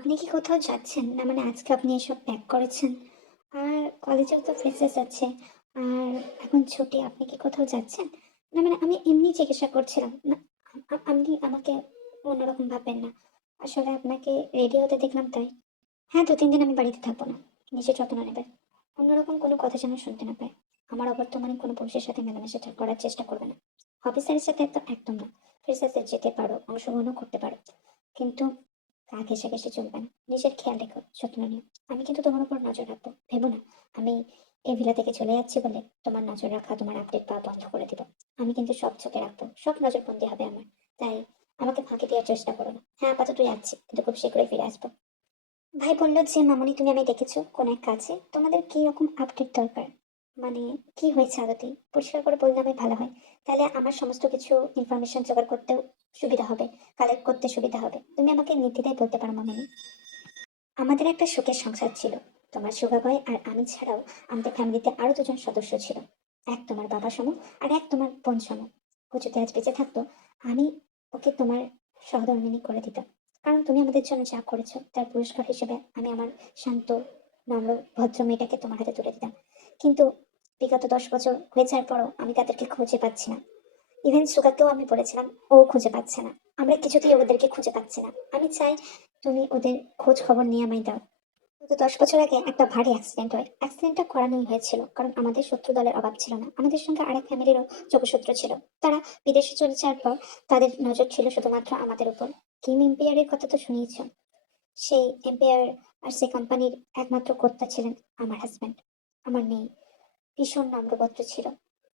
আপনি কি কোথাও যাচ্ছেন? না মানে আজকে আপনি এসব প্যাক করেছেন? আর কলেজেও তো ফ্রেশার্স আছে। আর এখন ছুটি। আপনি কি কোথাও যাচ্ছেন? না মানে আমি এমনি জিজ্ঞাসা করছিলাম। না আপনি আমাকে অন্যরকম ভাববেন না। আসলে আপনাকে রেডি হতে দেখলাম তাই। হ্যাঁ, ২-৩ দিন আমি বাড়িতে থাকবো না। নিজের যত্ন নেবেন। অন্যরকম কোনো কথা যেন শুনতে না পাই। আমার অবর্তমানে কোনো পুরুষের সাথে মেলামেশা করার চেষ্টা করবে না। অফিসারের সাথে তো একদম না। ফ্রেশার্সে যেতে পারো, অংশগ্রহণও করতে পারো। কিন্তু গা ঘেঁষাঘেঁষি চলবে না। নিজের খেয়াল রেখো, যত্ন নিও। আমি কিন্তু তোমার উপর নজর রাখবো। ভেবো না, আমি এই ভিলা থেকে চলে যাচ্ছি বলে তোমার নজর রাখা, তোমার আপডেট পাওয়া বন্ধ করে দিব। আমি কিন্তু সব চোখে রাখবো। সব নজরবন্দি হবে আমার। তাই আমাকে ফাঁকি দেওয়ার চেষ্টা করো না। হ্যাঁ, আপাতত যাচ্ছি। কিন্তু খুব শীঘ্রই ফিরে আসবো। ভাই বলল যে, "মামুনি তুমি আমায় ডেকেছো কোনো এক কাজে। তোমাদের কি রকম আপডেট দরকার? মানে কি হয়েছে আদতে? পরিষ্কার করে বললে আমি ভালো হয়। তাহলে আমার সমস্ত কিছু ইনফরমেশন জোগাড় করতেও সুবিধা হবে, কালেক্ট করতে সুবিধা হবে। তুমি আমাকে নির্দ্বিধায় বলতে পারো মামুনি।" আমাদের একটা সুখের সংসার ছিল। তোমার সুগাভয় আর আমি ছাড়াও আমাদের ফ্যামিলিতে আরো ২ জন সদস্য ছিল। এক তোমার বাবা সম আর এক তোমার বোন সম। ও যদি আজ বেঁচে থাকতো, আমি ওকে তোমার সহধর্মিণী করে দিতাম। কারণ তুমি আমাদের জন্য যা করেছো তার পুরস্কার হিসেবে আমি আমার শান্ত, নম্র, ভদ্র মেয়েটাকে তোমার হাতে তুলে দিতাম। কিন্তু বিগত ১০ বছর হয়ে যাওয়ার পরও আমি তাদেরকে খুঁজে পাচ্ছি না। ইভেন সুগাকেও আমি বলেছিলাম, ও খুঁজে পাচ্ছে না। আমরা কিছুতেই ওদেরকে খুঁজে পাচ্ছি না। আমি চাই তুমি ওদের খোঁজ খবর নিয়ে আমায় দাও। গত ১০ বছর আগে একটা ভারী অ্যাক্সিডেন্ট হয়। অ্যাক্সিডেন্টটা করানোই হয়েছিল, কারণ আমাদের শত্রু দলের অভাব ছিল না। আমাদের সঙ্গে আরেক ফ্যামিলিরও যোগসূত্র ছিল। তারা বিদেশে চলে যাওয়ার পর তাদের নজর ছিল শুধুমাত্র আমাদের উপর। কিম এম্পিয়ারের কথা তো শুনিয়েছ। সেই এম্পায়ার আর সেই কোম্পানির একমাত্র কর্তা ছিলেন আমার হাজব্যান্ড, আমার মেয়ে। ভীষণ নম্রভদ্র ছিল,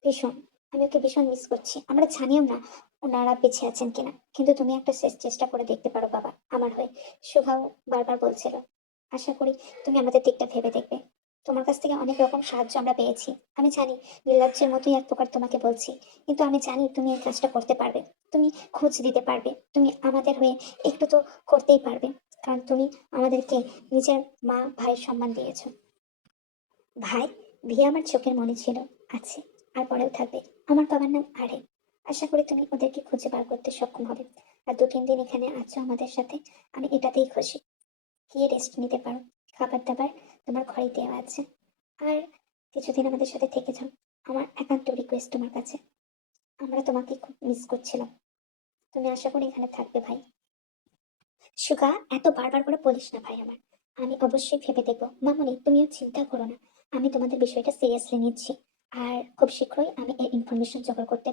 ভীষণ। আমি ওকে ভীষণ মিস করছি। আমরা জানিও না ওনারা বেঁচে আছেন কিনা। কিন্তু তুমি একটা শেষ চেষ্টা করে দেখতে পারো বাবা, আমার হয়ে। সুভাও বারবার বলছিল। আশা করি তুমি আমাদের দিকটা ভেবে দেখবে। তোমার কাছ থেকে অনেক রকম সাহায্য আমরা পেয়েছি। আমি জানি নির্লজ্জের মতোই এক প্রকার তোমাকে বলছি, কিন্তু আমি জানি তুমি এই কাজটা করতে পারবে। তুমি খোঁজ দিতে পারবে। তুমি আমাদের হয়ে একটু তো করতেই পারবে। কারণ তুমি আমাদেরকে নিজের মা ভাইয়ের সম্মান দিয়েছো। ভাই, বিয়ে আমার চোখের মনে ছিল, আছে, আর পরেও থাকবে। আমার বাবার নাম আরে। আশা করি তুমি ওদেরকে খুঁজে বার করতে সক্ষম হবে। আর ২-৩ দিন এখানে আছো আমাদের সাথে, আমি এটাতেই খুশি। গিয়ে রেস্ট নিতে পারো। খাবার দাবার তোমার ঘরেই দেওয়া আছে। আর কিছুদিন আমাদের সাথে থেকে যাও। আমার একান্ত রিকোয়েস্ট তোমার কাছে। আমরা তোমাকে খুব মিস করছিলাম। তুমি আশা করি এখানে থাকবে ভাই। সুগা, এত বারবার করে বলিস না ভাই আমার। আমি অবশ্যই ভেবে দেখবো। মামুনি, তুমিও চিন্তা করো না। আমি তোমাদের বিষয়টা সিরিয়াসলি নিচ্ছি। আর খুব শীঘ্রই আমি এই ইনফরমেশন জোগাড় করতে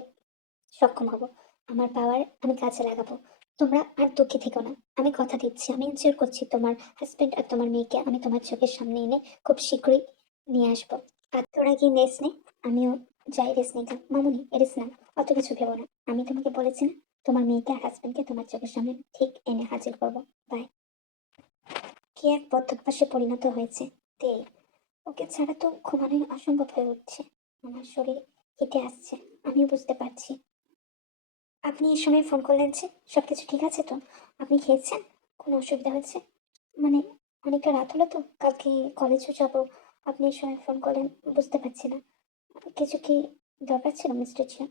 সক্ষম হব। আমার পাওয়ার আমি কাজে লাগাবো। তোমরা আর দুঃখী থেকো না। আমি কথা দিচ্ছি, আমি এনশিওর করছি তোমার হাজবেন্ড আর তোমার মেয়েকে আমি তোমার চোখের সামনে এনে খুব শীঘ্রই নিয়ে আসবো। আর তোরা গিয়ে রেস্ট নে, আমিও যাই রেস্ট নিতে। মামুনি, রেস্ট না, অত কিছু ভেবো না। আমি তোমাকে বলেছি না, তোমার মেয়েকে আর হাজবেন্ডকে তোমার চোখের সামনে ঠিক এনে হাজির করবো। বাই। কি এক বদ্ধভ্যাসে পরিণত হয়েছে। তে ওকে ছাড়া তো ঘুমানোই অসম্ভব হয়ে উঠছে। আমার শরীর কেটে আসছে, আমিও বুঝতে পারছি। আপনি এই সময় ফোন করলেন যে? সবকিছু ঠিক আছে তো? আপনি খেয়েছেন? কোনো অসুবিধা হয়েছে? মানে অনেকটা রাত হলো তো, কালকে কলেজও যাবো। আপনি এই সময় ফোন করলেন, বুঝতে পারছি না। কিছু কি দরকার ছিল মিস্টার জিয়া?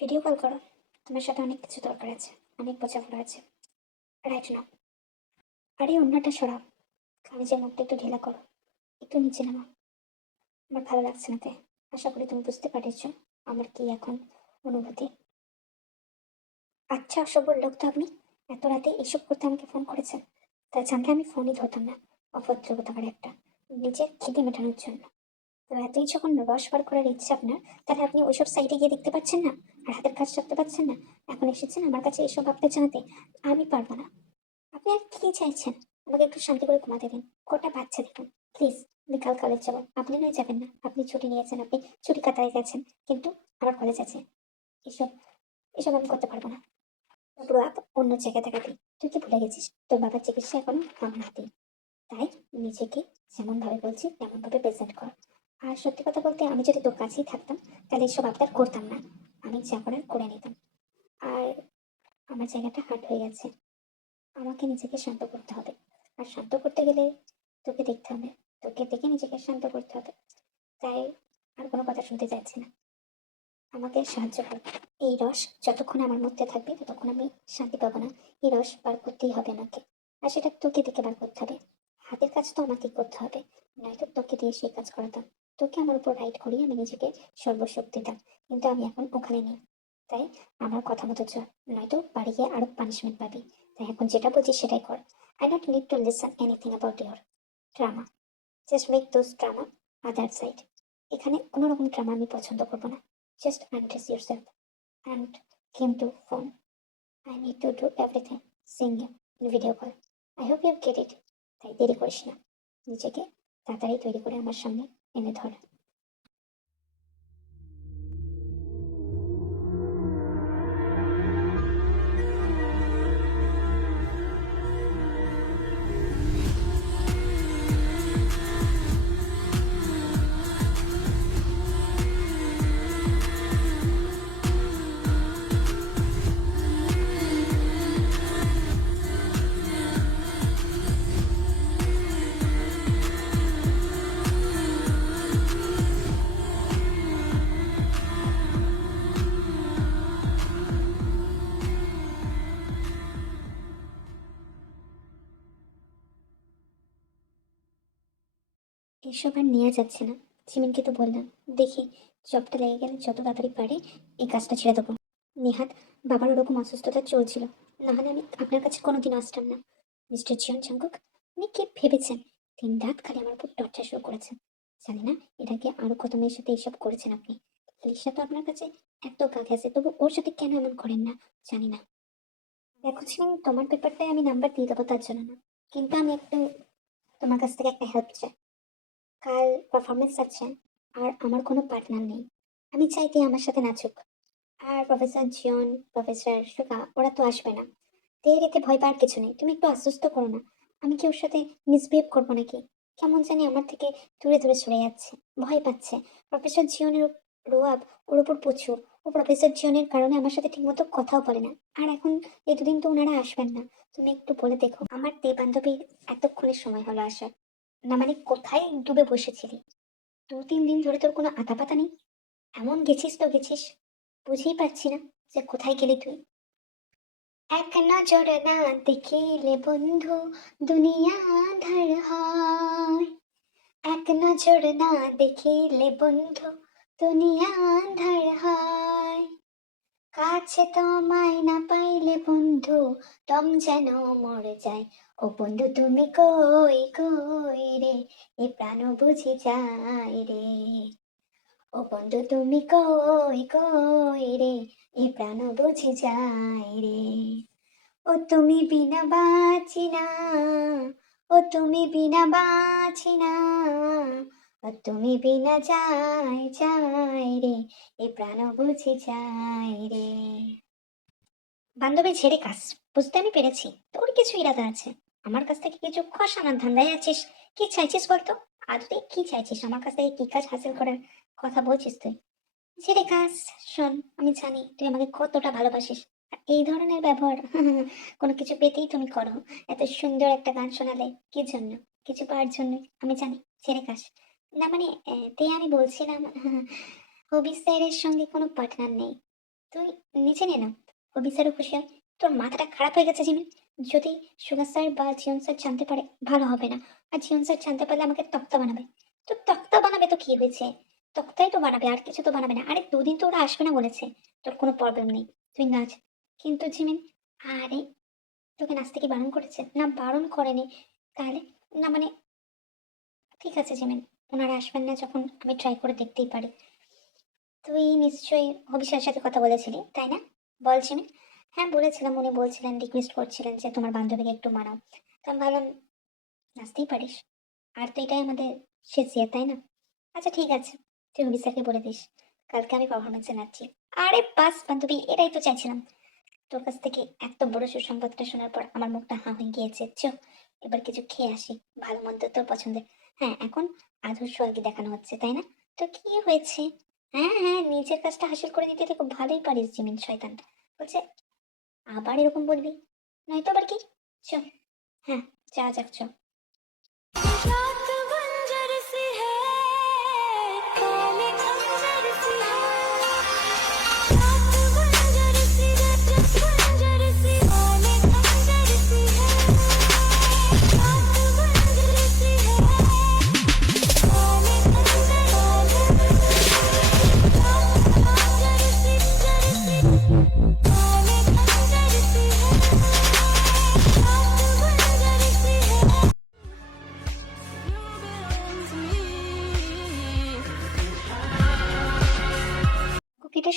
ভিডিও কল করো। তোমার সাথে অনেক কিছু দরকার আছে, অনেক বোঝাপড়া আছে। Right now. আরে অন্যটা সরাও। কামিজের মুখটা একটু ঢিলা করো, একটু নিচে নামাও। আমার ভালো লাগছে না তাই। আশা করি তুমি বুঝতে পেরেছো আমার কি এখন অনুভূতি। আচ্ছা, অসভ্য লোক তো আপনি। এত রাতে এসব করতে আমাকে ফোন করেছেন। তাই জানলে আমি ফোনই ধরতাম না। অভদ্র কোথাকার একটা। নিজের খিদে মেটানোর জন্য। তো এতই যখন রস বার করার ইচ্ছে আপনার, তাহলে আপনি ওইসব সাইটে গিয়ে দেখতে পাচ্ছেন না? আর হাতের কাজ রাখতে পারছেন না? এখন এসেছেন আমার কাছে এসব ভাবতে জানাতে? আমি পারবো না। আপনি আর কি চাইছেন? আমাকে একটু শান্তি করে ঘুমাতে দিন। কটা বাচ্চা দেখুন প্লিজ। বিকাল কলেজ যাবো। আপনি নয় যাবেন না, আপনি ছুটি নিয়েছেন, আপনি ছুটি কাটায় গেছেন। কিন্তু আমার কলেজ আছে। এসব এসব আমি করতে পারবো না। পুরো অন্য জায়গায় থাকাবি। তুই কি ভুলে গেছিস তোর বাবার চিকিৎসা এখনো আমার হাতেই? তাই নিজেকে যেমন ভাবে বলছি তেমন ভাবে প্রেজেন্ট কর। আর সত্যি কথা বলতে, আমি যদি তোর কাছেই থাকতাম তাহলে এসব আবদার করতাম না। আমি যা করার করে নিতাম। আর আমার জায়গাটা হার্ড হয়ে গেছে। আমাকে নিজেকে শান্ত করতে হবে। আর শান্ত করতে গেলে তোকে দেখতে হবে। তোকে দেখে নিজেকে শান্ত করতে হবে। তাই আর কোনো কথা শুনতে চাইছি না। আমাকে সাহায্য কর। এই রস যতক্ষণ আমার মধ্যে থাকবে ততক্ষণ আমি শান্তি পাবো না। এই রস বার করতেই হবে আমাকে। আর সেটা তোকে থেকে বার করতে হবে। হাতের কাজ তো আমাকেই করতে হবে, নয়তো তোকে দিয়ে সেই কাজ করাতাম। তোকে আমার উপর রাইড করিয়ে আমি নিজেকে সর্বস্ব দিতাম, কিন্তু আমি এখন ওখানে নেই। তাই আমার কথা মতো চল, নয়তো বাড়ি গিয়ে আরো পানিশমেন্ট পাবি। তাই এখন যেটা বলছিস সেটাই কর। I don't need to listen anything about your drama. Just make those drama other side. এখানে কোনো রকম ড্রামা আমি পছন্দ করবো না। Just undress yourself and came to phone. I need to do everything, sing in video call. I hope you get it. তাই দেরি করিস না, নিজেকে তাড়াতাড়ি তৈরি করে আমার সামনে এনে ধর। এসব আর নেওয়া যাচ্ছে না। জিমিনকে তো বললাম, দেখি জবটা লেগে গেলে যত তাড়াতাড়ি পারে এই কাজটা ছেড়ে দেবো। নেহাত বাবার ওরকম অসুস্থতা চলছিল, নাহলে আমি আপনার কাছে কোনোদিন আসতাম না। মিস্টার জিয়ন চাঙ্কুক, আপনি কি ভেবেছেন দিন রাত খালি আমার উপর টর্চার শুরু করেছেন? জানি না এর আগে আরো কত মেয়ের সাথে এইসব করেছেন আপনি। লিসা তো আপনার কাছে এত কাজ আছে, তবু ওর সাথে কেন এমন করেন না জানি না। দেখো ছিলেন, তোমার পেপারটায় আমি নাম্বার দিয়ে দেবো তার জন্য না, কিন্তু আমি একটু তোমার কাছ থেকে একটা হেল্প চাই। কাল পারফরমেন্স আছে, আর আমার কোনো পার্টনার নেই। আমি চাই তুই আমার সাথে নাচুক। আর প্রফেসর জিয়ন, প্রফেসর সুগা ওরা তো আসবে না। এর এতে ভয় পাওয়ার কিছু নেই, তুমি একটু আশ্বস্ত করো না। আমি কি ওর সাথে মিসবিহেভ করবো নাকি? কেমন জানি আমার থেকে দূরে দূরে সরে যাচ্ছে, ভয় পাচ্ছে। প্রফেসর জিয়নের রোয়াব ওর উপর প্রচুর। ও প্রফেসর জিয়নের কারণে আমার সাথে ঠিকমতো কথাও বলে না। আর এখন এই দুদিন তো ওনারা আসবেন না। তুমি একটু বলে দেখো। আমার তে বান্ধবীর এতক্ষণের সময় হলো আসার। না মানে কোথায় ডুবে বসেছিলি? 2-3 দিন ধরে তোর কোনো আতাপাতা নেই। এমন গেছিস তো গেছিস, বুঝেই পারছি না যে কোথায় গেলি তুই। এক নজর না দেখিলে বন্ধু দুনিয়া আঁধার হয়। এক নজর না দেখিলে বন্ধু দুনিয়া আঁধার হয়। কাছে তোমায় না পাইলে বন্ধু দম যেন মরে যায়। ও বন্ধু তুমি কই কই রে, এ প্রাণ বুঝি যায় রে। ও বন্ধু তুমি কই কই রে, এ প্রাণ বুঝি যায় রে। ও তুমি বিনা বাঁচি না, ও তুমি বিনা বাঁচি না, ও তুমি বিনা যাই যাই রে, এ প্রাণ বুঝি যায় রে। বান্ধবী ঝেড়ে কাজ, বুঝতে আমি পেরেছি তোর কিছু ইরাদা আছে। আমার কাছ থেকে কিছু খসানোর ধান্দায় আছিস। কি চাইছিস বলতো? আদতে কি চাইছিস আমার কাছ থেকে? কি কাজ হাসিল করার কথা বলছিস তুই? ছেড়ে কাজ। শোন, আমি জানি তুই আমাকে কতটা ভালোবাসিস। আর এই ধরনের ব্যবহার কোনো কিছু পেতেই তুমি করো। এত সুন্দর একটা গান শোনালে কি জন্য? কিছু পাওয়ার জন্য। আমি জানি। ছেড়ে কাজ। না মানে তে আমি বলছিলাম হবি স্যারের সঙ্গে কোনো পার্টনার নেই। তুই নিচে নে না, হবি স্যারও খুশি হয়। তোর মাথাটা খারাপ হয়ে গেছে জিমি। যদি সুগার স্যার বা জিয়ন স্যার জানতে পারে ভালো হবে না। আর জিয়ন স্যার জানতে পারলে আমাকে তক্তা বানাবে। তো তক্তা বানাবে তো কি হয়েছে? তক্তাই তো বানাবে, আর কিছু তো বানাবে না। আরে 2 দিন তো ওরা আসবে না বলেছে, তোর কোনো প্রবলেম নেই, তুই নাচ। কিন্তু জিমিন, আরে তোকে নাচতে কি বারণ করেছে? না বারণ করেনি। তাহলে না মানে ঠিক আছে জিমিন, ওনারা আসবেন না যখন আমি ট্রাই করে দেখতেই পারি। তুই নিশ্চয়ই হবিষ্যার সাথে কথা বলেছিলি তাই না? বল জিমিন। হ্যাঁ বলেছিলাম, উনি বলছিলেন, রিকোয়েস্ট করছিলেন যে তোমার বান্ধবীকে একটু মানাও। তো আমি ভাবলাম নাচতেই পারিস, আর তো এটাই আমাদের শেষ ইয়ার তাই না? আচ্ছা ঠিক আছে, তুই হবি স্যারকে বলে দিস কালকে আমি পারফরমেন্সে নাচছি। আরে বাস বান্ধবী, এটাই তো চাইছিলাম। তোর কাছ থেকে এত বড় সুসংবাদটা শোনার পর আমার মুখটা হাঁ হয়ে গিয়েছে। চ এবার কিছু খেয়ে আসি, ভালো মন্দ তোর পছন্দের। হ্যাঁ এখন আদর্শ আগে দেখানো হচ্ছে তাই না? তো কি হয়েছে? হ্যাঁ হ্যাঁ, নিজের কাজটা হাসিল করে নিতে তো খুব ভালোই পারিস জিমিন শয়তান। বলছে আবার এরকম বলবি, নয়তো আবার কি? চ, হ্যাঁ যা যাক চ। रात बंजर सी है, काले खंजर सी है। रात बंजर सी है, बंजर सी, काले खंजर सी है।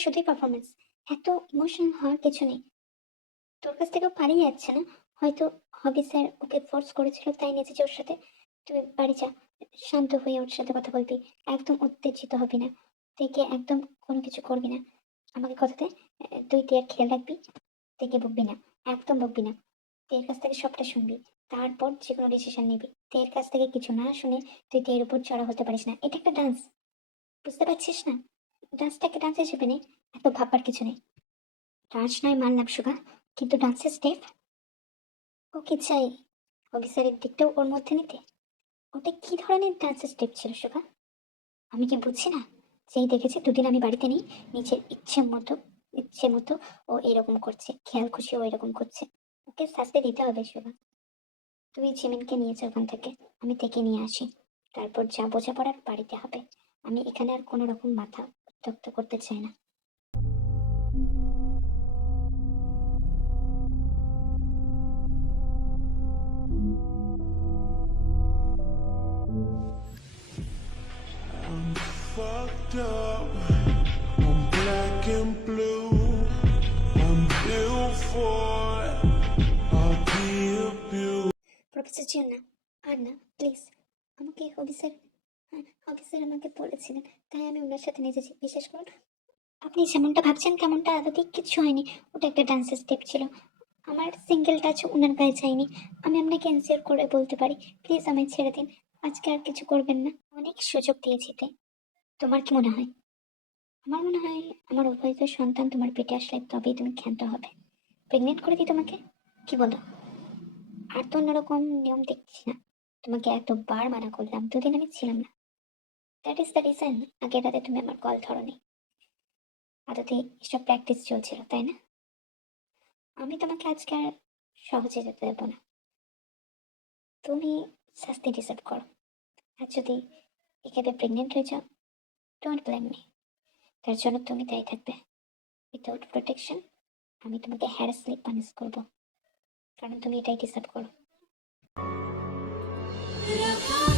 শুধুই পারফরমেন্স। এত ইমোশনাল হওয়ার কিছু নেই। তোর কাছ থেকেও পালিয়ে যাচ্ছে না। হয়তো হবি স্যার ওকে ফোর্স করেছিল তাই নেচেছে ওর সাথে। তুই বাড়ি যা, শান্ত হয়ে ওর সাথে কথা বলবি। একদম উত্তেজিত হবি না। থেকে একদম কোনো কিছু করবি না। আমাকে কথা দে, তুই টিয়ার খেয়াল রাখবি। তেকে বকবি না, একদম বকবি না। তের কাছ থেকে সবটা শুনবি, তারপর যে কোনো ডিসিশন নিবি। তের কাছ থেকে কিছু না শুনে তুই তের উপর চড়া হতে পারিস না। এটা একটা ডান্স, বুঝতে পারছিস না? ডান্সটাকে ডান্স হিসেবে নে, এত ভাববার কিছু নেই। ডান্স নয় মানলাম সুগা, কিন্তু ডান্সের স্টেপ ও কি চাই অফিসারের দিকটাও ওর মধ্যে নিতে? ওটা কি ধরনের ডান্সের স্টেপ ছিল সুগা? আমি কি বুঝছি না? যেই দেখেছি দুদিন আমি বাড়িতে নেই, নিজের ইচ্ছে মতো ও এরকম করছে, খেয়াল খুশি ও এরকম করছে। ওকে শাস্তি দিতে হবে সুগা। তুই জিমিনকে নিয়ে যা ওখান থেকে, আমি থেকে নিয়ে আসি। তারপর যা বোঝাপড়ার বাড়িতে হবে। আমি এখানে আর কোনো রকম মাথা উত্তপ্ত করতে চাই না। Fucked up. I'm black and blue. I'm built for it. I'll be abused. Professor Jio না, আর না প্লিজ। আমাকে অফিসার আমাকে বলেছিলেন, তাই আমি ওনার সাথে নেচেছি। বিশ্বাস করুন, আপনি যেমনটা ভাবছেন তেমনটা আদতে কিচ্ছু হয়নি। ওটা একটা ডান্সের স্টেপ ছিল। আমার সিঙ্গেল টাচ ওনার গায়ে চাইনি। আমি আপনাকে এনসিওর করে বলতে পারি, প্লিজ আমায় ছেড়ে দিন। আজকে আর কিছু করবেন না। অনেক সুযোগ দিয়েছি তাই। তোমার কি মনে হয়? আমার মনে হয় আমার অবৈধ সন্তান তোমার পেটে আসলে তবেই তুমি ক্ষান্ত হবে। প্রেগনেন্ট করে দিই তোমাকে, কি বলো? আর তো অন্যরকম নিয়ম দেখছি না। তোমাকে এতবার মানা করলাম, দুদিন আমি ছিলাম না। দ্যাট ইজ দ্য রিজন আগের রাতে তুমি আমার কল ধরোনি। আদতে এসব প্র্যাকটিস চলছিল, তাই না? আমি তোমাকে আজকে আর সহজে যেতে দেবো না। তুমি শাস্তি ডিসার্ভ করো। আর যদি একেবারে প্রেগনেন্ট হয়ে যাও, ডোন্ট ব্লেম মি। তার জন্য তুমি দায়ী থাকবে। উইথাউট প্রোটেকশন আমি তোমাকে হ্যারাসলি পানিশ করবো, কারণ তুমি এটাই ডিসার্ভ করো। लगा